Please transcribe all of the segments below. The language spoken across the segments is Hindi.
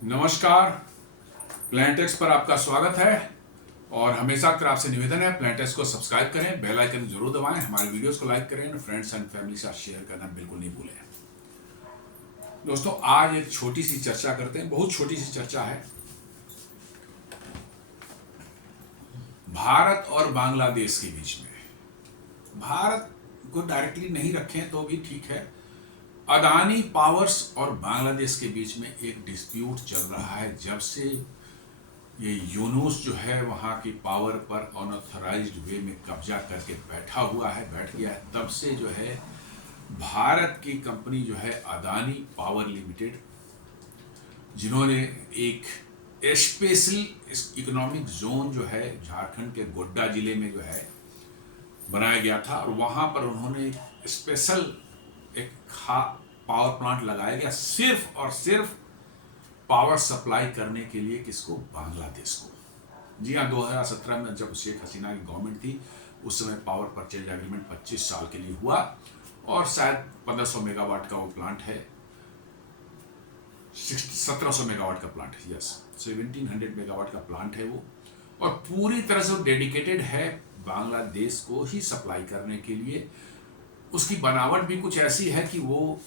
नमस्कार। प्लांटेक्स पर आपका स्वागत है और हमेशा की तरह आपसे निवेदन है प्लांटेक्स को सब्सक्राइब करें, बेल आइकन जरूर दबाएं, हमारे वीडियोस को लाइक करें, फ्रेंड्स एंड फैमिली के साथ शेयर करना बिल्कुल नहीं भूलें। दोस्तों, आज एक छोटी सी चर्चा करते हैं, बहुत छोटी सी चर्चा है। भारत और बांग्लादेश के बीच में, भारत को डायरेक्टली नहीं रखें तो भी ठीक है, अदानी पावर्स और बांग्लादेश के बीच में एक डिस्प्यूट चल रहा है। जब से ये यूनुस जो है वहाँ की पावर पर अनऑथराइज्ड वे में कब्जा करके बैठ गया है, तब से जो है भारत की कंपनी जो है अदानी पावर लिमिटेड, जिन्होंने एक स्पेशल इकोनॉमिक जोन जो है झारखंड के गोड्डा जिले में जो है बनाया गया था, और वहाँ पर उन्होंने स्पेशल एक पावर प्लांट लगाया गया सिर्फ और सिर्फ पावर सप्लाई करने के लिए। किसको? बांग्लादेश को। जी हाँ, 2017 में जब शेख हसीना की गवर्नमेंट थी, उस समय पावर परचेज एग्रीमेंट 25 साल के लिए हुआ और शायद 1500 मेगावाट का वो प्लांट है, 1700 मेगावाट का प्लांट है, यस 1700 मेगावाट का प्लांट है वो, और पूरी तरह से डेडिकेटेड है बांग्लादेश को ही सप्लाई करने के लिए। उसकी बनावट भी कुछ ऐसी है कि वो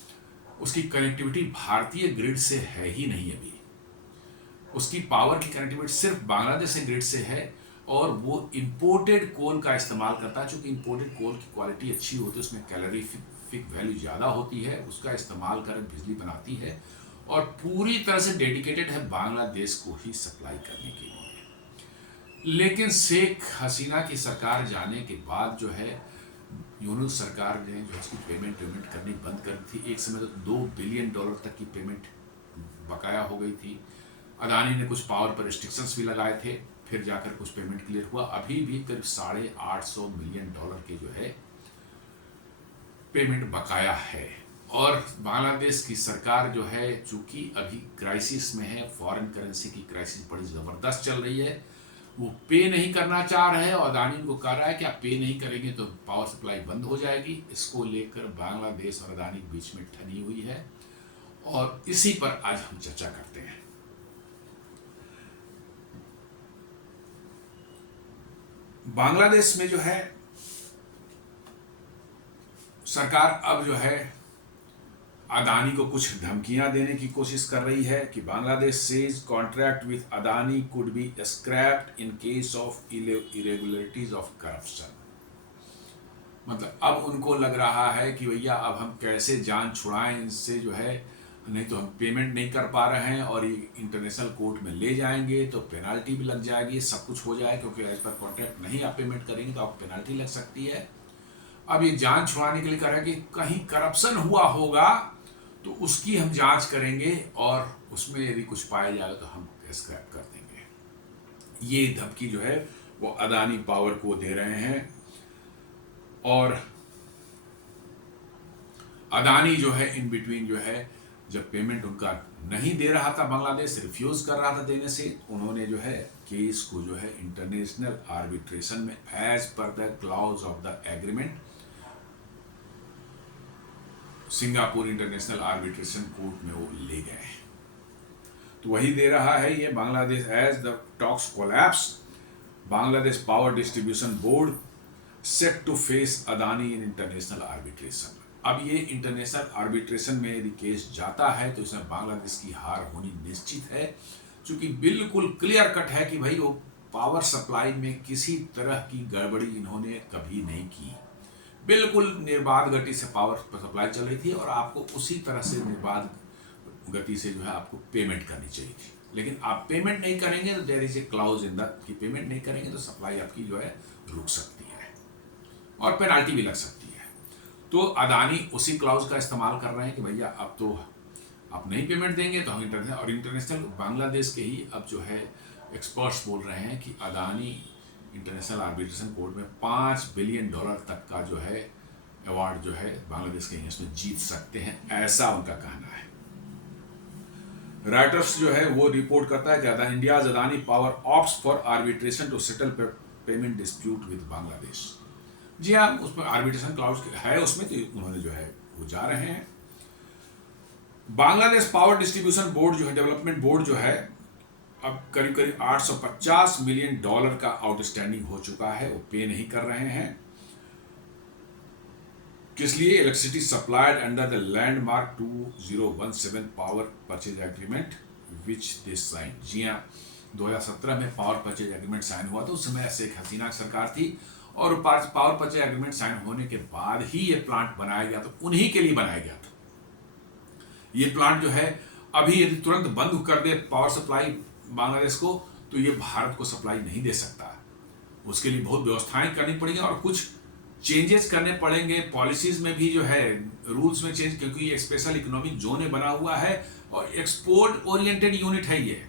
उसकी कनेक्टिविटी भारतीय ग्रिड से है ही नहीं। अभी उसकी पावर की कनेक्टिविटी सिर्फ बांग्लादेश से ग्रिड से है, और वो इंपोर्टेड कोल का इस्तेमाल करता है। चूंकि इंपोर्टेड कोल की क्वालिटी अच्छी होती है, उसमें कैलोरीफिक वैल्यू ज़्यादा होती है, उसका इस्तेमाल कर बिजली बनाती है, और पूरी तरह से डेडिकेटेड है बांग्लादेश को ही सप्लाई करने के लिए। लेकिन शेख हसीना की सरकार जाने के बाद जो है यूनुस सरकार ने जो उसकी पेमेंट करनी बंद कर दी थी। एक समय तो $2 बिलियन तक की पेमेंट बकाया हो गई थी। अदानी ने कुछ पावर पर रिस्ट्रिक्शंस भी लगाए थे, फिर जाकर कुछ पेमेंट क्लियर हुआ। अभी भी करीब $850 मिलियन के जो है पेमेंट बकाया है। और बांग्लादेश की सरकार जो है, चूंकि अभी क्राइसिस में है, फॉरेन करेंसी की क्राइसिस बड़ी ज़बरदस्त चल रही है, वो पे नहीं करना चाह रहे हैं और अदानी को कह रहा है कि आप पे नहीं kरेंगे तो पावर सप्लाई बंद हो जाएगी। इसको लेकर बांग्लादेश और अदानी के बीच में ठनी हुई है, और इसी पर आज हम चर्चा करते हैं। बांग्लादेश में जो है सरकार अब जो है अदानी को कुछ धमकियां देने की कोशिश कर रही है कि Bangladesh says contract with Adani could be scraped in case of irregularities of corruption. मतलब अब उनको लग रहा है कि भैया अब हम कैसे जान छुड़ाएं इनसे, जो है नहीं तो हम पेमेंट नहीं कर पा रहे हैं और ये इंटरनेशनल कोर्ट में ले जाएंगे तो पेनाल्टी भी लग जाएगी, सब कुछ हो जाए, क्योंकि एज पर कॉन्ट्रैक्ट नहीं आप पेमेंट करेंगे तो आप पेनाल्टी लग सकती है। अब ये जान छुड़ाने के लिए कह रहा है कि कहीं करप्शन हुआ होगा तो उसकी हम जांच करेंगे, और उसमें यदि कुछ पाया जाएगा तो हम स्क्रैप कर देंगे। ये धमकी जो है वो अदानी पावर को दे रहे हैं। और अदानी जो है इन बिटवीन जो है, जब पेमेंट उनका नहीं दे रहा था, बांग्लादेश रिफ्यूज कर रहा था देने से, उन्होंने जो है केस को जो है इंटरनेशनल आर्बिट्रेशन में as per the clause of the agreement Singapore international arbitration court में वो ले गए। तो वही दे रहा है ये Bangladesh. As the talks collapse, Bangladesh power distribution board set to face Adani in international arbitration. अब ये इंटरनेशनल आर्बिट्रेशन में यदि केस जाता है तो इसमें बांग्लादेश की हार होनी निश्चित है, क्योंकि बिल्कुल क्लियर कट है कि भाई वो पावर सप्लाई में किसी तरह की गड़बड़ी इन्होंने कभी नहीं की। बिल्कुल निर्बाध गति से पावर सप्लाई चल रही थी, और आपको उसी तरह से निर्बाध गति से जो है आपको पेमेंट करनी चाहिए थी। लेकिन आप पेमेंट नहीं करेंगे तो there is a clause in the कि पेमेंट नहीं करेंगे तो सप्लाई आपकी जो है रुक सकती है और पेनाल्टी भी लग सकती है। तो अदानी उसी क्लाउज का इस्तेमाल कर रहे हैं कि भैया अब तो आप नहीं पेमेंट देंगे तो हम इंटरनेशनल बांग्लादेश के ही अब जो है एक्सपर्ट्स बोल रहे हैं कि अदानी इंटरनेशनल आर्बिट्रेशन कोर्ट में $5 बिलियन तक का जो है अवार्ड जो है बांग्लादेश के अगेंस्ट में जीत सकते हैं, ऐसा उनका कहना है। राइटर्स जो है वो रिपोर्ट करता है कि India's Adani power opts for arbitration to settle payment dispute with Bangladesh. जी हाँ, उसमें आर्बिट्रेशन क्लाउज है उसमें, तो उन्होंने जो है वो जा रहे हैं। बांग्लादेश पावर डिस्ट्रीब्यूशन बोर्ड जो है, डेवलपमेंट बोर्ड जो है, अब करीब करीब $850 मिलियन का आउटस्टैंडिंग हो चुका है, वो पे नहीं कर रहे हैं। किस लिए? Electricity supplied under the landmark 2017 power purchase agreement which they sign. जी हाँ, 2017 में पावर परचेज एग्रीमेंट साइन हुआ था। उस समय शेख हसीना सरकार थी और पावर परचेज एग्रीमेंट साइन होने के बाद ही ये प्लांट बनाया गया था, उन्हीं के लिए बनाया गया था। ये प्लांट जो है अभी यदि तुरंत बंद कर दे पावर सप्लाई बांग्लादेश को, तो ये भारत को सप्लाई नहीं दे सकता। उसके लिए बहुत व्यवस्थाएं करनी पड़ेंगी और कुछ चेंजेस करने पड़ेंगे पॉलिसीज में भी, जो है रूल्स में चेंज, क्योंकि ये स्पेशल इकोनॉमिक जोन में बना हुआ है और एक्सपोर्ट ओरिएंटेड यूनिट है ये।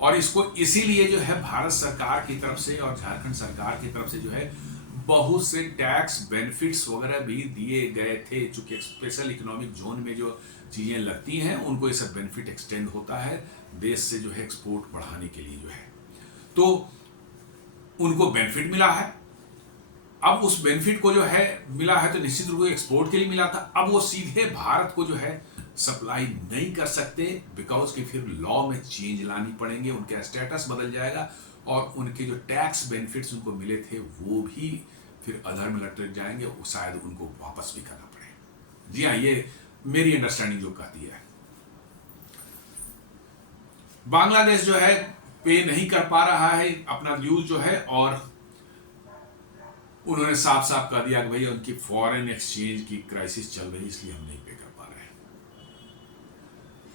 और इसको इसीलिए जो है भारत सरकार की तरफ से और झारखंड सरकार की तरफ से जो है बहुत से टैक्स बेनिफिट्स वगैरह भी दिए गए थे। चूंकि स्पेशल इकोनॉमिक जोन में जो चीजें लगती हैं उनको ये सब बेनिफिट एक्सटेंड होता है देश से जो है एक्सपोर्ट बढ़ाने के लिए जो है, तो उनको बेनिफिट मिला है। अब उस बेनिफिट को जो है मिला है तो निश्चित रूप से एक्सपोर्ट के लिए मिला था। अब वो सीधे भारत को जो है सप्लाई नहीं कर सकते, बिकॉज कि फिर लॉ में चेंज लानी पड़ेंगे, उनका स्टेटस बदल जाएगा और उनके जो टैक्स बेनिफिट्स उनको मिले थे वो भी फिर अधर में लटक जाएंगे, वो शायद उनको वापस भी करना पड़े। जी हाँ, ये मेरी अंडरस्टैंडिंग जो कहती है। बांग्लादेश जो है पे नहीं कर पा रहा है अपना ड्यूज जो है, और उन्होंने साफ साफ कह दिया कि भैया उनकी फॉरेन एक्सचेंज की क्राइसिस चल रही है, इसलिए हम नहीं पे कर पा रहे हैं।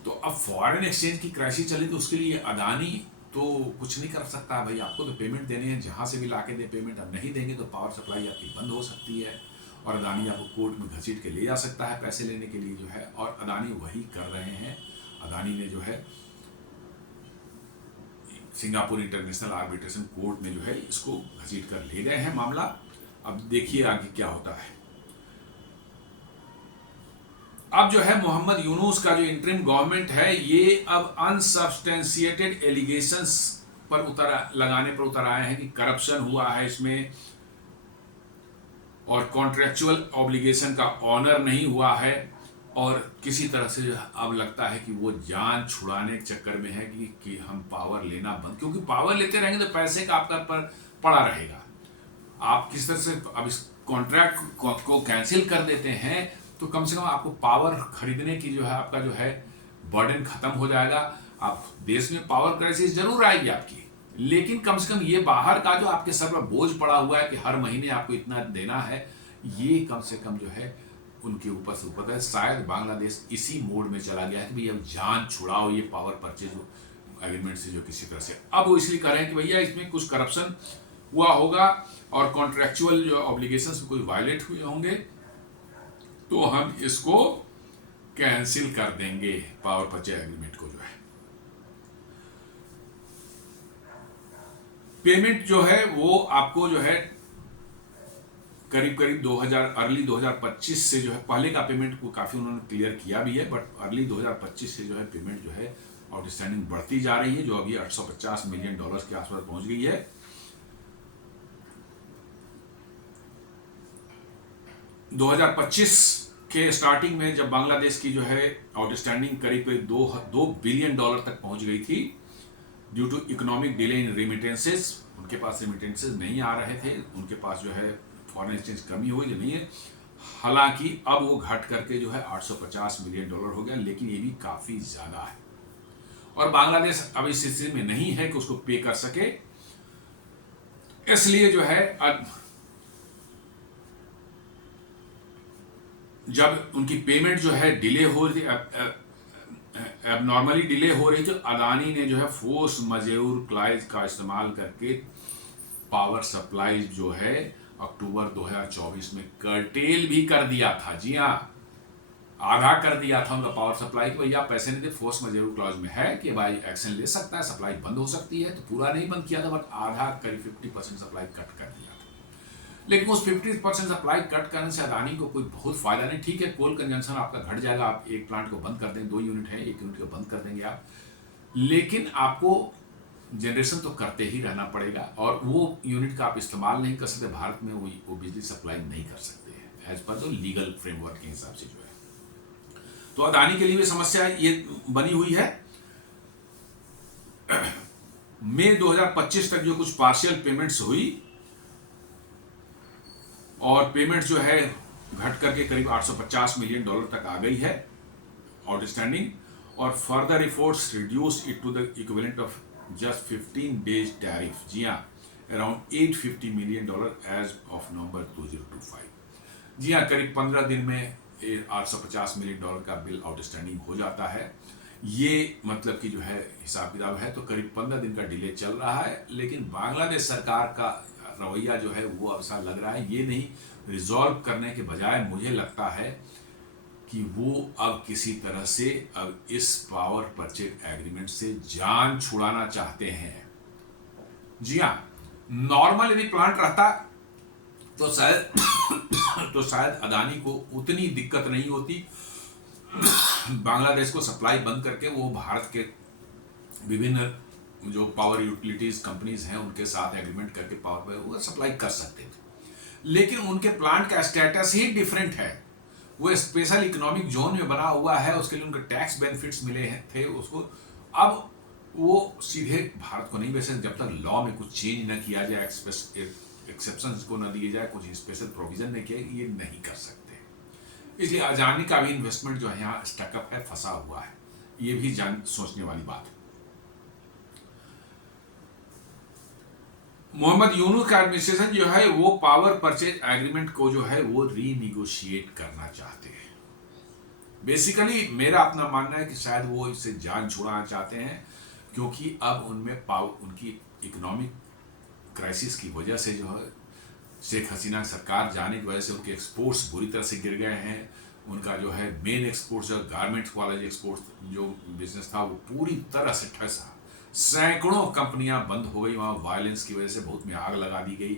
तो अब फॉरेन एक्सचेंज की क्राइसिस चली तो उसके लिए अदानी तो कुछ नहीं कर सकता भाई, आपको तो पेमेंट देने हैं, जहां से भी लाके दे पेमेंट। अब नहीं देंगे तो पावर सप्लाई आपकी बंद हो सकती है और अदानी आपको कोर्ट में घसीट के ले जा सकता है पैसे लेने के लिए जो है, और अदानी वही कर रहे हैं। अदानी ने जो है सिंगापुर इंटरनेशनल आर्बिट्रेशन कोर्ट में जो है इसको घसीट कर ले गए हैं मामला। अब देखिए आगे क्या होता है। अब जो है मोहम्मद यूनुस का जो इंटरिम गवर्नमेंट है ये अब अनसब्सटेंशिएटेड एलिगेशंस पर लगाने पर उतर आए हैं कि करप्शन हुआ है इसमें और कॉन्ट्रेक्चुअल ऑब्लिगेशन का ऑनर नहीं हुआ है, और किसी तरह से अब लगता है कि वो जान छुड़ाने के चक्कर में है कि हम पावर लेना बंद, क्योंकि पावर लेते रहेंगे तो पैसे का आपका पर पड़ा रहेगा। आप किस तरह से अब इस कॉन्ट्रैक्ट को कैंसिल कर देते हैं तो कम से कम आपको पावर खरीदने की जो है आपका जो है बर्डन खत्म हो जाएगा। आप देश में पावर क्राइसिस जरूर आएगी आपकी, लेकिन कम से कम ये बाहर का जो आपके सर पर बोझ पड़ा हुआ है कि हर महीने आपको इतना देना है, ये कम से कम जो है उनके ऊपर से ऊपर है। शायद बांग्लादेश इसी मोड में चला गया है कि भैया जान छुड़ाओ ये पावर परचेज एग्रीमेंट से जो किसी तरह से। अब वो इसलिए कह रहे हैं कि भैया इसमें कुछ करप्शन हुआ होगा और कॉन्ट्रेक्चुअल जो ऑब्लिगेशंस कोई वायलेट हुए होंगे, तो हम इसको कैंसिल कर देंगे पावर परचेज एग्रीमेंट को जो है। पेमेंट जो है वो आपको जो है करीब करीब 2025 से जो है, पहले का पेमेंट को काफी उन्होंने क्लियर किया भी है, बट अर्ली 2025 से जो है पेमेंट जो है आउटस्टैंडिंग बढ़ती जा रही है, जो अभी $850 मिलियन के आसपास पहुंच गई है। 2025 के स्टार्टिंग में जब बांग्लादेश की जो है आउटस्टैंडिंग करीब करीब $2 बिलियन तक पहुंच गई थी, due to economic delay in remittances, उनके पास रेमिटेंसेस नहीं आ रहे थे, उनके पास जो है फॉरेन एक्सचेंज कमी हुई जो नहीं है। हालांकि अब वो घट करके जो है $850 मिलियन हो गया, लेकिन ये भी काफी ज्यादा है और बांग्लादेश अब इस स्थिति में नहीं है कि उसको पे कर सके। इसलिए जो है जब उनकी पेमेंट जो है डिले हो रही थी, एबनॉर्मली डिले हो रही थी, तो अदानी ने जो है फोर्स मजेउर क्लाइज का इस्तेमाल करके पावर सप्लाई जो है अक्टूबर 2024 में कर्टेल भी कर दिया था। जी हाँ, आधा कर दिया था उनका पावर सप्लाई कि भैया पैसे नहीं दे, फोर्स मजेउर क्लॉज में है कि भाई एक्शन ले सकता है, सप्लाई बंद हो सकती है। तो पूरा नहीं बंद किया था, बट आधा करीब 50% सप्लाई कट कर दिया था। लेकिन उस 50% सप्लाई कट करने से अदानी को कोई बहुत फायदा नहीं। ठीक है, कोल कंजम्पशन आपका घट जाएगा, आप एक प्लांट को बंद कर देंगे, 2 यूनिट है, 1 यूनिट को बंद कर देंगे आप, लेकिन आपको जनरेशन तो करते ही रहना पड़ेगा और वो यूनिट का आप इस्तेमाल नहीं कर सकते। भारत में वो बिजली सप्लाई नहीं कर सकते हैं as per the legal framework के हिसाब से जो है। तो अदानी के लिए भी समस्या ये बनी हुई है। मई 2025 तक जो कुछ पार्शियल पेमेंट्स हुई और पेमेंट जो है घट करके करीब $850 मिलियन तक आ गई है आउटस्टैंडिंग, और further efforts reduce it to the equivalent of just 15 days tariff. जी हाँ, around $850 million as of November 2025। जी हाँ, करीब 15 दिन में $850 मिलियन का बिल आउटस्टैंडिंग हो जाता है। ये मतलब कि जो है हिसाब किताब है तो करीब 15 दिन का डिले चल रहा है, लेकिन बांग्लादेश सरकार का रवैया जो है वो ऐसा लग रहा है, ये नहीं रिजॉल्व करने के बजाय मुझे लगता है कि वो अब किसी तरह से अब इस पावर परचेज एग्रीमेंट से जान छुड़ाना चाहते हैं। जी हाँ, नॉर्मल यदि प्लांट रहता तो शायद अदानी को उतनी दिक्कत नहीं होती। बांग्लादेश को सप्लाई बंद करके वो भारत के विभिन्न जो पावर यूटिलिटीज कंपनीज हैं उनके साथ एग्रीमेंट करके पावर वो सप्लाई कर सकते थे, लेकिन उनके प्लांट का स्टेटस ही डिफरेंट है। वो स्पेशल इकोनॉमिक जोन में बना हुआ है, उसके लिए उनको टैक्स बेनिफिट्स मिले थे उसको। अब वो सीधे भारत को नहीं बेचे जब तक लॉ में कुछ चेंज न किया जाए, एक्सेप्शंस को न दिए जाए, कुछ स्पेशल प्रोविजन न किया, ये नहीं कर सकते। इसलिए अदानी का भी इन्वेस्टमेंट जो है यहाँ स्टकअप है, फंसा हुआ है। ये भी सोचने वाली बात है। मोहम्मद यूनुस का एडमिनिस्ट्रेशन जो है वो पावर परचेज एग्रीमेंट को जो है वो रीनिगोशिएट करना चाहते हैं। बेसिकली मेरा अपना मानना है कि शायद वो इससे जान छुड़ाना चाहते हैं, क्योंकि अब उनमें उनकी इकोनॉमिक क्राइसिस की वजह से जो है शेख हसीना सरकार जाने की वजह से उनके एक्सपोर्ट्स बुरी तरह से गिर गए हैं। उनका जो है मेन एक्सपोर्ट्स जो गारमेंट्स वाला जो एक्सपोर्ट्स जो बिजनेस था वो पूरी तरह से ठसा। सैकड़ों कंपनियां बंद हो गई, वहाँ वायलेंस की वजह से बहुत में आग लगा दी गई,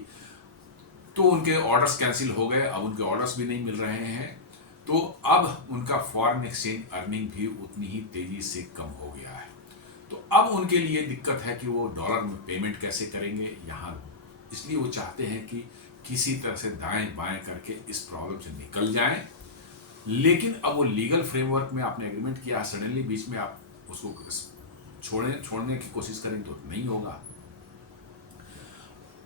तो उनके ऑर्डर्स कैंसिल हो गए। अब उनके ऑर्डर्स भी नहीं मिल रहे हैं, तो अब उनका फॉरेन एक्सचेंज अर्निंग भी उतनी ही तेजी से कम हो गया है। तो अब उनके लिए दिक्कत है कि वो डॉलर में पेमेंट कैसे करेंगे यहाँ। इसलिए वो चाहते हैं कि किसी तरह से दाएं बाएं करके इस प्रॉब्लम से निकल जाएं, लेकिन अब वो लीगल फ्रेमवर्क में आपने एग्रीमेंट किया, सडनली बीच में आप उसको छोड़ने की कोशिश करें तो नहीं होगा।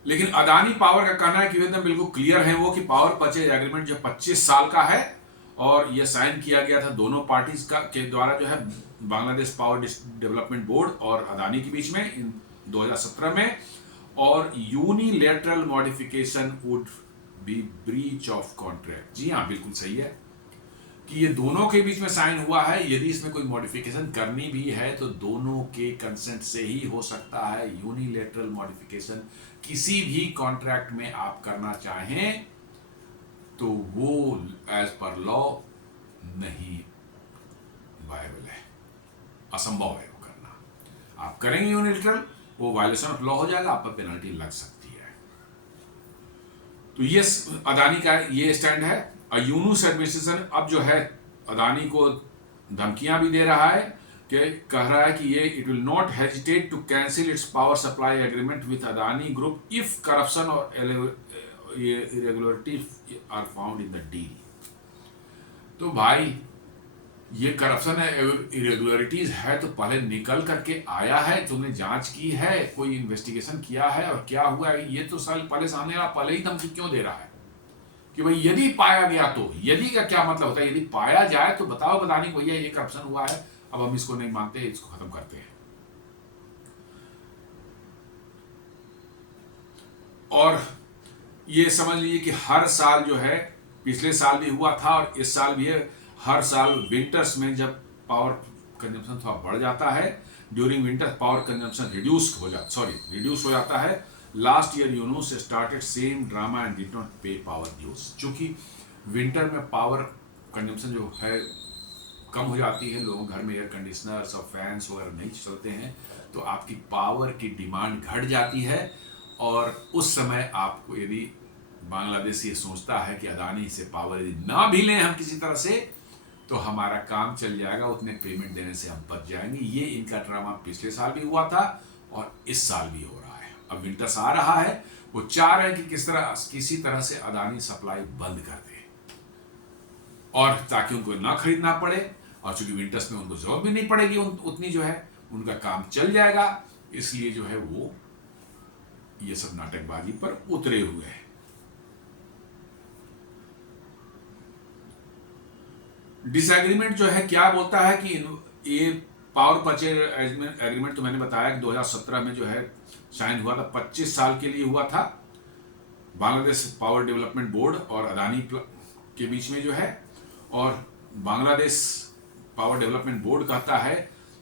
लेकिन अदानी पावर का कहना है कि एकदम बिल्कुल क्लियर है वो कि पावर परचेज एग्रीमेंट जो 25 साल का है और यह साइन किया गया था दोनों पार्टीज का के द्वारा जो है बांग्लादेश पावर डेवलपमेंट बोर्ड और अदानी के बीच में 2017 में, और unilateral modification would be breach of contract. जी हाँ, बिल्कुल सही है कि ये दोनों के बीच में साइन हुआ है। यदि इसमें कोई मॉडिफिकेशन करनी भी है तो दोनों के कंसेंट से ही हो सकता है। यूनिलैटरल मॉडिफिकेशन किसी भी कॉन्ट्रैक्ट में आप करना चाहें तो वो एज पर लॉ नहीं वायबल है, असंभव है वो करना। आप करेंगे यूनिलैटरल, वो वायलेशन ऑफ लॉ हो जाएगा, आप पर पेनल्टी लग सकती है। तो ये अदानी का ये स्टैंड है। यूनुस एडमिनिस्ट्रेशन अब जो है अदानी को धमकियां भी दे रहा है कि कह रहा है कि ये it will not hesitate to cancel its power supply agreement with Adani group if corruption और irregularities are found in the deal. तो भाई ये करप्शन है, इरेगुलरिटीज है तो पहले निकल करके आया है, तुमने जांच की है, कोई इन्वेस्टिगेशन किया है और क्या हुआ है ये तो साल पहले सामने आ, पहले ही धमकी क्यों दे रहा है कि भाई यदि पाया गया तो। यदि का क्या मतलब होता है? यदि पाया जाए तो बताओ अदानी भैया ये करप्शन हुआ है, अब हम इसको नहीं मानते, इसको खत्म करते हैं। और ये समझ लीजिए कि हर साल जो है, पिछले साल भी हुआ था और इस साल भी है, हर साल विंटर्स में जब पावर कंजम्पशन थोड़ा बढ़ जाता है, during winter power consumption reduce हो जाता है। Last year Yunus started same drama and did not पे पावर ड्यूज। चूंकि विंटर में पावर कंजम्पशन जो है कम हो जाती है, लोगों घर में एयर कंडीशनर्स और फैंस वगैरह नहीं चलते हैं, तो आपकी पावर की डिमांड घट जाती है। और उस समय आपको यदि बांग्लादेश ये सोचता है कि अदानी से पावर यदि ना भी लें हम किसी तरह से तो हमारा काम चल जाएगा, उतने पेमेंट देने से हम बच जाएंगे। ये इनका ड्रामा पिछले साल भी हुआ था और इस साल भी हो रहा है। अब विंटर्स आ रहा है, वो चाह रहे हैं कि किसी तरह से अदानी सप्लाई बंद कर दे और ताकि उनको ना खरीदना पड़े। और चूंकि विंटर्स में उनको जरूरत भी नहीं पड़ेगी उतनी जो है, उनका काम चल जाएगा, इसलिए जो है वो ये सब नाटकबाजी पर उतरे हुए हैं। डिसएग्रीमेंट जो है क्या बोलता है कि ये पावर परचेज एग्रीमेंट तो मैंने बताया कि 2017 में जो है साइन हुआ था, 25 साल के लिए हुआ था बांग्लादेश पावर डेवलपमेंट बोर्ड और अदानी के बीच में जो है। और बांग्लादेश पावर डेवलपमेंट बोर्ड कहता है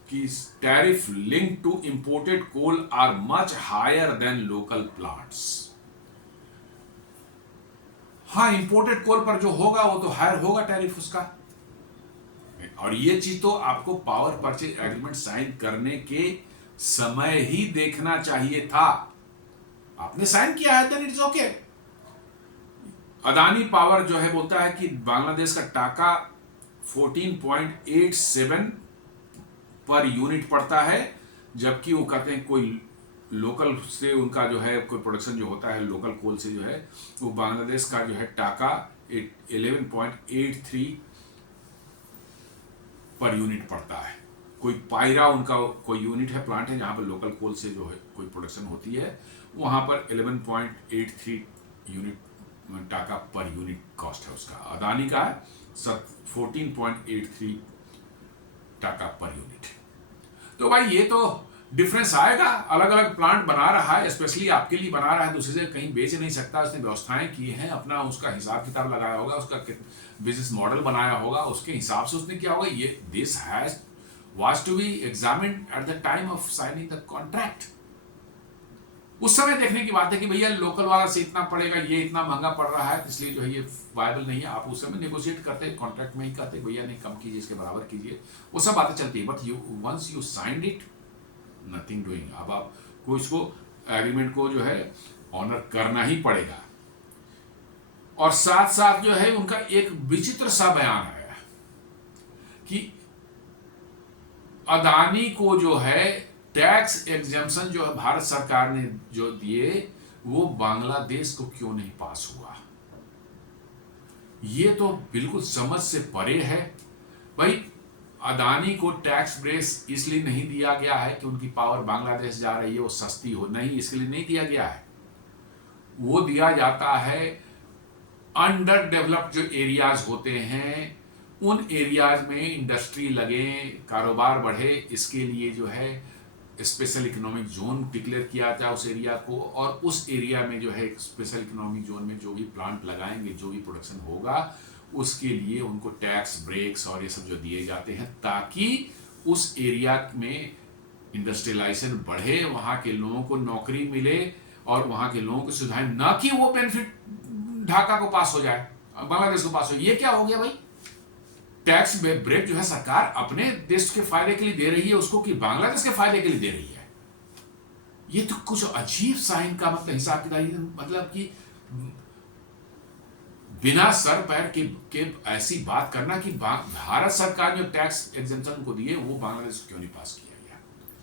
कि tariff link to imported coal are much higher than local plants. हाँ, इंपोर्टेड कोल पर जो होगा वो तो हायर होगा टैरिफ उसका। और ये चीज तो आपको पावर परचेज एग्रीमेंट साइन करने के समय ही देखना चाहिए था। आपने साइन किया है, then it's okay. Adani Power जो है बोलता है कि बांग्लादेश का टाका 14.87 पर यूनिट पड़ता है, जबकि वो कहते हैं कोई लोकल से उनका जो है कोई प्रोडक्शन जो होता है लोकल कोल से जो है वो बांग्लादेश का जो है टाका 11.83 पर यूनिट पड़ता है। कोई पायरा उनका कोई यूनिट है, प्लांट है जहां पर लोकल कोल से जो है कोई प्रोडक्शन होती है, वहां पर 11.83 यूनिट टाका पर यूनिट कॉस्ट है उसका। अदानी का है 14.83 टाका पर यूनिट। तो भाई ये तो डिफरेंस आएगा। अलग अलग प्लांट बना रहा है, स्पेशली आपके लिए बना रहा है, दूसरी जगह कहीं बेच नहीं सकता। उसने व्यवस्थाएं की हैं, अपना उसका हिसाब किताब लगाया होगा, उसका बिजनेस मॉडल बनाया होगा, उसके हिसाब से उसने किया होगा। ये this has was to be examined at the time of signing the contract. उस समय देखने की बात है कि भैया लोकल वाला से इतना पड़ेगा, ये इतना महंगा पड़ रहा है, इसलिए जो है ये वायबल नहीं है। आप उस समय नेगोशिएट करते, कॉन्ट्रैक्ट में ही कहते भैया नहीं कम कीजिए, इसके बराबर कीजिए, वो सब बातें चलती है। But you once you signed it, nothing doing. अब आपको इसको एग्रीमेंट को जो है ऑनर करना ही पड़ेगा। और साथ साथ जो है उनका एक विचित्र सा बयान आया कि अदानी को जो है टैक्स एग्जेम्पशन जो है भारत सरकार ने जो दिए वो बांग्लादेश को क्यों नहीं पास हुआ। ये तो बिल्कुल समझ से परे है। भाई अदानी को टैक्स ब्रेक इसलिए नहीं दिया गया है कि उनकी पावर बांग्लादेश जा रही है वो सस्ती हो, नहीं, इसके लिए नहीं दिया गया है। वो दिया जाता है अंडर डेवलप्ड जो एरियाज होते हैं उन एरियाज में इंडस्ट्री लगे, कारोबार बढ़े, इसके लिए जो है स्पेशल इकोनॉमिक जोन डिक्लेयर किया जाए उस एरिया को। और उस एरिया में जो है स्पेशल इकोनॉमिक जोन में जो भी प्लांट लगाएंगे, जो भी प्रोडक्शन होगा, उसके लिए उनको टैक्स ब्रेक्स और ये सब जो दिए जाते हैं ताकि उस एरिया में इंडस्ट्रियलाइजेशन बढ़े, वहां के लोगों को नौकरी मिले और वहां के लोगों को सुविधाएं, ना कि वो बेनिफिट ढाका को पास हो जाए, बांग्लादेश को पास हो। ये क्या हो गया भाई? टैक्स ब्रेक जो है सरकार अपने देश के फायदे के लिए दे रही है उसको कि बांग्लादेश के फायदे के लिए दे रही है। ये तो कुछ अजीब सा इनका मतलब हिसाब किताब, मतलब कि बिना सर पैर के ऐसी बात करना कि भारत सरकार ने टैक्स एग्जेम्पशन को दिए वो बांग्लादेश को क्यों नहीं पास किया गया।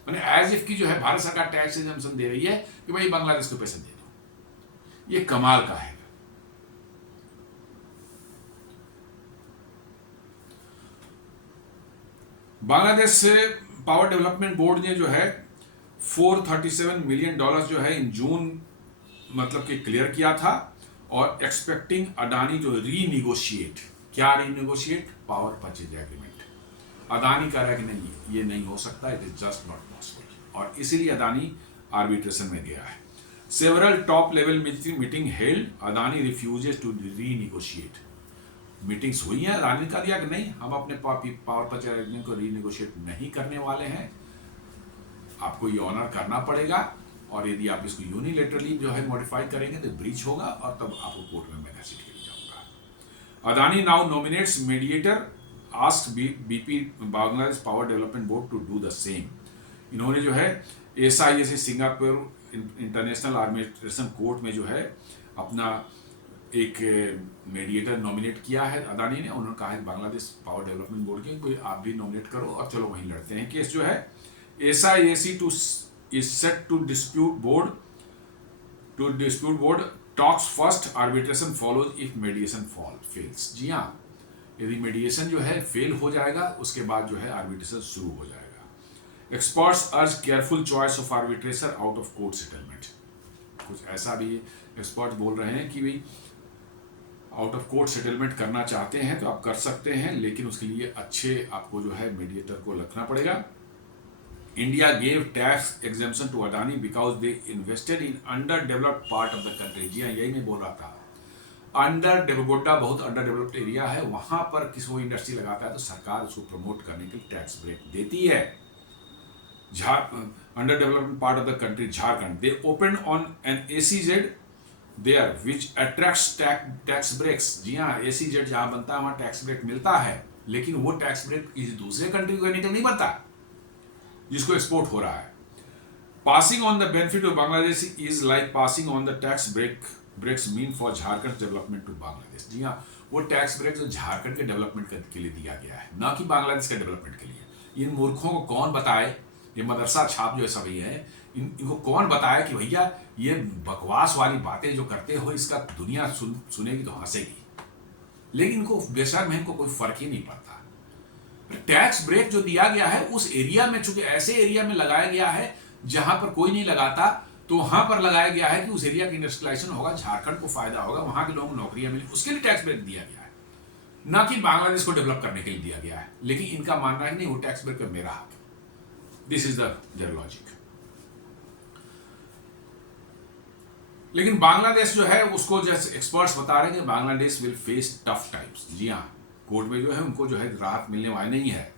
मैंने एज इफ की जो है भारत सरकार टैक्स एग्जेम्पशन दे रही है कि भाई बांग्लादेश को पैसे दे दो। ये कमाल का है। बांग्लादेश से पावर डेवलपमेंट बोर्ड ने जो है $437 मिलियन जो है इन जून मतलब कि क्लियर किया था और एक्सपेक्टिंग अडानी जो रीनिगोशिएट, क्या renegotiate? Power purchase agreement. Adani कह रहा है कि नहीं, ये नहीं हो सकता, it is just not possible, और इसीलिए अदानी आर्बिट्रेशन में गया है। Several top level meeting held, Adani refuses to renegotiate. Meetings हुई हैं, अदानी का दिया कि नहीं, हम अपने पावर परचेज एग्रीमेंट को रीनिगोशिएट नहीं करने वाले हैं, आपको ये ऑनर करना पड़ेगा, और यदि आप इसको यूनिलेटरली जो है मॉडिफाई करेंगे तो ब्रीच होगा और तब आपको कोर्ट में मैं घसीट के जाऊंगा। Adani now nominates mediator, asked BP Bangladesh power development board to do the same. इन्होंने जो है SIAC Singapore international arbitration court में जो है अपना एक मीडिएटर नॉमिनेट किया है अदानी ने। उन्होंने कहा है बांग्लादेश पावर डेवलपमेंट बोर्ड के कोई आप भी नॉमिनेट करो और चलो वहीं लड़ते हैं केस। जो है SIAC is set to dispute board talks first, arbitration follows if mediation fails। जी हाँ, यदि मीडिएशन जो है फेल हो जाएगा, उसके बाद जो है आर्बिट्रेशन शुरू हो जाएगा। एक्सपर्ट्स अर्ज careful choice of arbitration out of court settlement. कुछ ऐसा भी एक्सपर्ट्स बोल रहे हैं कि भाई आउट ऑफ कोर्ट सेटलमेंट करना चाहते हैं तो आप कर सकते हैं, लेकिन उसके लिए अच्छे आपको जो है मीडिएटर को रखना पड़ेगा। India gave tax exemption to Adani because they invested in under developed part of the country. जी हाँ, यही मैं बोल रहा था, गोड्डा बहुत अंडर डेवलप्ड एरिया है, वहां पर किसी को इंडस्ट्री लगाता है तो सरकार उसको प्रमोट करने के लिए टैक्स ब्रेक देती है। Under developed part of the country Jharkhand, they open on an SEZ there which attracts tax breaks. जी हाँ, एसीजेड जहां बनता है वहां टैक्स ब्रेक मिलता है, लेकिन वो टैक्स ब्रेक किसी दूसरे कंट्री को करने के नहीं बनता जिसको एक्सपोर्ट हो रहा है। Passing on the benefit of Bangladesh is like passing on the tax breaks mean for Jharkhand development to Bangladesh. जी हाँ, वो टैक्स ब्रेक जो झारखंड के डेवलपमेंट के लिए दिया गया है, ना कि बांग्लादेश के डेवलपमेंट के लिए। इन मूर्खों को कौन बताए, ये मदरसा छाप जो सभी है, इनको कौन बताए कि भैया ये बकवास वाली बातें जो करते हो इसका दुनिया सुनेगी तो हंसेगी, लेकिन इनको बेशक में इनको कोई फर्क ही नहीं पड़ता। टैक्स ब्रेक जो दिया गया है उस एरिया में, चूंकि ऐसे एरिया में लगाया गया है जहां पर कोई नहीं लगाता, तो वहां पर लगाया गया है कि उस एरिया की इंडस्ट्रियलाइजेशन होगा, झारखंड को फायदा होगा, वहां के लोगों को नौकरियां मिली, उसके लिए टैक्स ब्रेक दिया गया है, ना कि बांग्लादेश को डेवलप करने के लिए दिया गया है। लेकिन इनका मानना है नहीं, वो टैक्स ब्रेक का मेरा हक है। This is their logic. लेकिन बांग्लादेश जो है उसको जैसे एक्सपर्ट्स बता रहे हैं कि Bangladesh will face tough times. जी हाँ, कोर्ट में जो है उनको जो है राहत मिलने वाली नहीं है।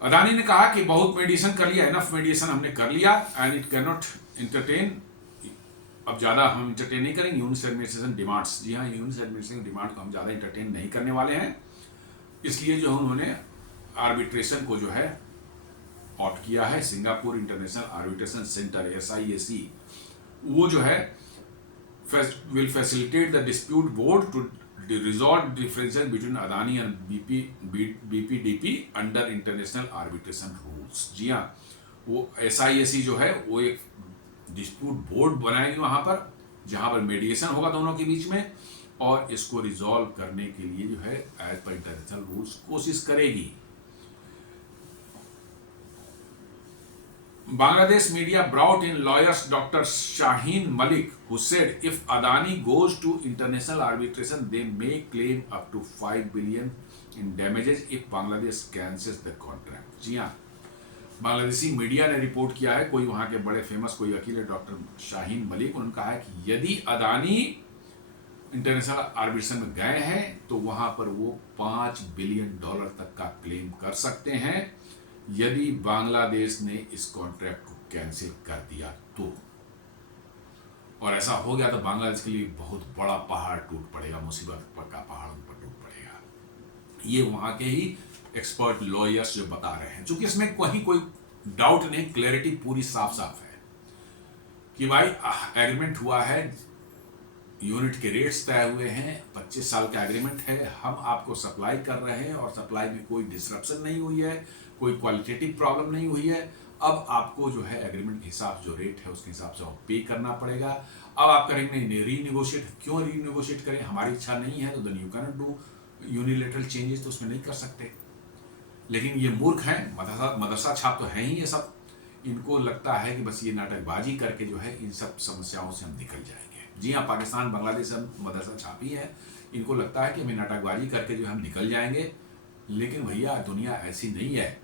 अदानी ने कहा कि बहुत मेडिएशन कर लिया, इनफ मेडिएशन हमने कर लिया and it can not entertain, अब ज्यादा हम इंटरटेन नहीं करेंगे यूनिट एडमिनिस्ट्रेशन डिमांड्स। जी हाँ, यूनिट एडमिनिस्ट्रेशन डिमांड को हम ज्यादा इंटरटेन नहीं करने वाले हैं, इसलिए जो उन्होंने आर्बिट्रेशन को जो है ऑप्ट किया है। Singapore international arbitration centre SIAC वो जो है will facilitate the dispute board to resolve differences between Adani and BPDP under international arbitration rules। जी हाँ, वो SIAC जो है वो एक डिस्प्यूट बोर्ड बनाएगी वहां पर, जहां पर मेडिएशन होगा दोनों के बीच में, और इसको रिजॉल्व करने के लिए जो है एज पर इंटरनेशनल रूल्स कोशिश करेगी। Bangladesh media brought in lawyers Dr. Shaheen Malik, who said if Adani goes to international arbitration, they may claim up to 5 billion in damages if Bangladesh cancels the contract। जी हाँ, बांग्लादेशी मीडिया ने रिपोर्ट किया है, कोई वहां के बड़े फेमस कोई वकील है डॉक्टर शाहीन मलिक, उन्होंने कहा है कि यदि अदानी इंटरनेशनल आर्बिट्रेशन में गए हैं तो वहां पर वो $5 बिलियन तक का क्लेम कर सकते हैं यदि बांग्लादेश ने इस कॉन्ट्रैक्ट को कैंसिल कर दिया तो। और ऐसा हो गया तो बांग्लादेश के लिए बहुत बड़ा पहाड़ टूट पड़ेगा, मुसीबत का पहाड़ उन पर टूट पड़ेगा। ये वहां के ही एक्सपर्ट लॉयर्स जो बता रहे हैं, चूंकि इसमें कहीं कोई डाउट नहीं, क्लैरिटी पूरी साफ साफ है कि भाई एग्रीमेंट हुआ है, यूनिट के रेट्स तय हुए हैं, 25 साल का एग्रीमेंट है, हम आपको सप्लाई कर रहे हैं और सप्लाई में कोई डिसरप्शन नहीं हुई है, कोई क्वालिटेटिव प्रॉब्लम नहीं हुई है। अब आपको जो है एग्रीमेंट के हिसाब जो रेट है उसके हिसाब से पे करना पड़ेगा। अब आप करेंगे रीनिगोशिएट, क्यों रीनिगोशिएट करें, हमारी इच्छा नहीं है तो then you can not do unilateral changes, तो उसमें नहीं कर सकते। लेकिन ये मूर्ख हैं, मदरसा छाप तो है ही ये सब, इनको लगता है कि बस ये नाटकबाजी करके जो है इन सब समस्याओं से हम निकल जाएंगे। जी हाँ, पाकिस्तान बांग्लादेश मदरसा छापी है, इनको लगता है कि हमें नाटकबाजी करके जो हम निकल जाएंगे, लेकिन भैया दुनिया ऐसी नहीं है।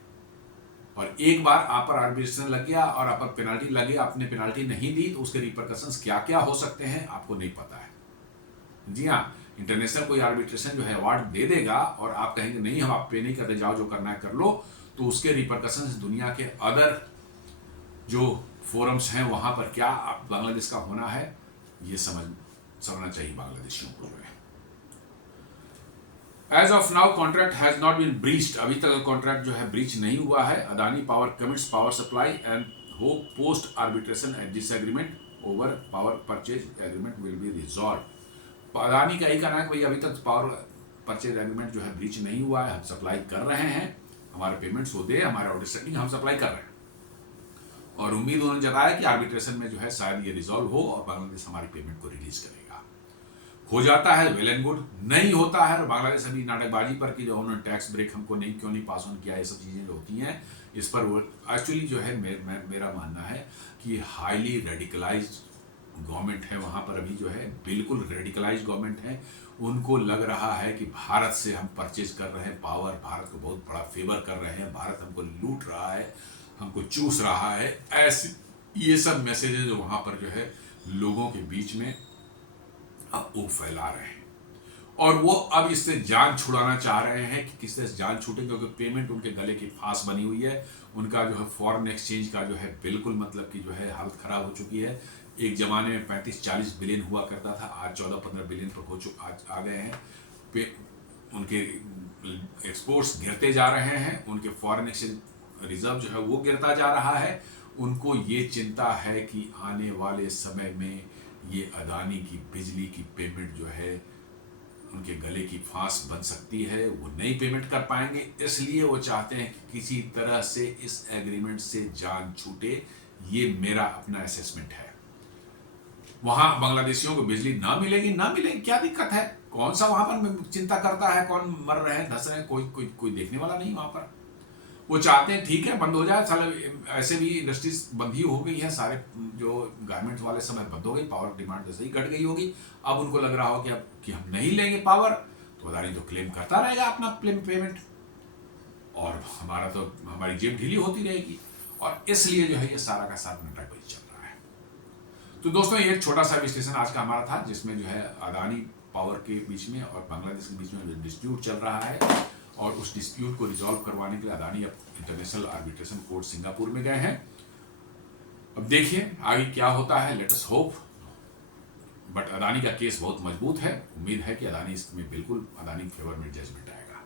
और एक बार आप पर आर्बिट्रेशन लग गया और आप पर पेनाल्टी लगी, आपने पेनाल्टी नहीं दी तो उसके रिपरकशंस क्या क्या हो सकते हैं आपको नहीं पता है। जी हाँ, इंटरनेशनल कोई आर्बिट्रेशन जो है अवार्ड दे देगा और आप कहेंगे नहीं हम आप पे नहीं करते, जाओ जो करना है कर लो, तो उसके रिपरकशंस दुनिया के अदर जो फोरम्स हैं वहां पर क्या बांग्लादेश का होना है ये समझना चाहिए बांग्लादेशियों को जो है। As of now contract has not been breached, अभी तक कॉन्ट्रैक्ट जो है ब्रीच नहीं हुआ है। Adani power commits power supply and hope post arbitration at disagreement over power purchase agreement will be resolve. Adani का यही कहना है कि भाई अभी तक पावर परचेज एग्रीमेंट जो है ब्रीच नहीं हुआ है, हम सप्लाई कर रहे हैं, हमारे पेमेंट्स हो दे, हमारे ऑर्डर सेटिंग हम सप्लाई कर रहे हैं, और उम्मीद उन्होंने जताया कि आर्बिट्रेशन में जो है शायद ये रिजॉल्व हो और बांग्लादेश हमारी पेमेंट को रिलीज करेगा। हो जाता है वेल एंड गुड, नहीं होता है और बांग्लादेश अभी नाटकबाजी पर कि जो उन्होंने टैक्स ब्रेक हमको नहीं क्यों नहीं पास ऑन किया, ये सब चीज़ें जो होती हैं इस पर वो एक्चुअली जो है मेरा मानना है कि हाईली रेडिकलाइज्ड गवर्नमेंट है वहाँ पर अभी जो है, बिल्कुल रेडिकलाइज्ड गवर्नमेंट है। उनको लग रहा है कि भारत से हम परचेज कर रहे हैं पावर, भारत को बहुत बड़ा फेवर कर रहे हैं, भारत हमको लूट रहा है, हमको चूस रहा है, ऐसे ये सब मैसेजेस जो वहाँ पर जो है लोगों के बीच में अब वो फैला रहे हैं और वो अब इससे जान छुड़ाना चाह रहे हैं कि किससे जान छूटे, क्योंकि पेमेंट उनके गले की फांस बनी हुई है। उनका जो है फॉरेन एक्सचेंज का जो है बिल्कुल मतलब कि जो है हालत खराब हो चुकी है। एक ज़माने में 35-40 बिलियन हुआ करता था, आज 14-15 बिलियन पर हो चुका आ गए हैं। उनके एक्सपोर्ट्स गिरते जा रहे हैं, उनके फॉरेन एक्सचेंज रिजर्व जो है वो गिरता जा रहा है। उनको ये चिंता है कि आने वाले समय में ये अदानी की बिजली की पेमेंट जो है उनके गले की फांस बन सकती है, वो नहीं पेमेंट कर पाएंगे, इसलिए वो चाहते हैं कि किसी तरह से इस एग्रीमेंट से जान छूटे। ये मेरा अपना असेसमेंट है। वहां बांग्लादेशियों को बिजली ना मिलेगी, क्या दिक्कत है? कौन सा वहां पर चिंता करता है, कौन मर रहे हैं, धस रहे हैं, कोई देखने वाला नहीं वहां पर। वो चाहते हैं ठीक है बंद हो जाए, साले ऐसे भी इंडस्ट्रीज बंद ही हो गई है, सारे जो गारमेंट्स वाले समय बंद हो गई, पावर डिमांड जैसे ही घट गई होगी। अब उनको लग रहा हो कि अब कि हम नहीं लेंगे पावर, तो अदानी तो क्लेम करता रहेगा अपना पेमेंट और हमारी जेब ढीली होती रहेगी, और इसलिए जो है ये सारा का सारा नाटक चल रहा है। तो दोस्तों ये एक छोटा सा विश्लेषण आज का हमारा था, जिसमें जो है अदानी पावर के बीच में और बांग्लादेश के बीच में जो डिस्प्यूट चल रहा है, और उस डिस्प्यूट को रिजॉल्व करवाने के लिए अदानी अब इंटरनेशनल आर्बिट्रेशन कोर्ट सिंगापुर में गए हैं। अब देखिए आगे क्या होता है, let us hope. But Adani का केस बहुत मजबूत है, उम्मीद है कि अदानी इसमें बिल्कुल अदानी फेवर में जजमेंट आएगा।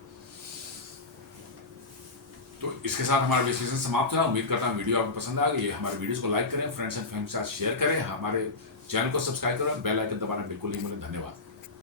तो इसके साथ हमारा विश्लेषण समाप्त हुआ। उम्मीद करता हूँ वीडियो आपको पसंद आ गई। हमारे वीडियोस को लाइक करें, फ्रेंड्स एंड फैमिली के साथ शेयर करें, हमारे चैनल को सब्सक्राइब करें, बेल आइकन दबाना बिल्कुल नहीं भूलें। धन्यवाद।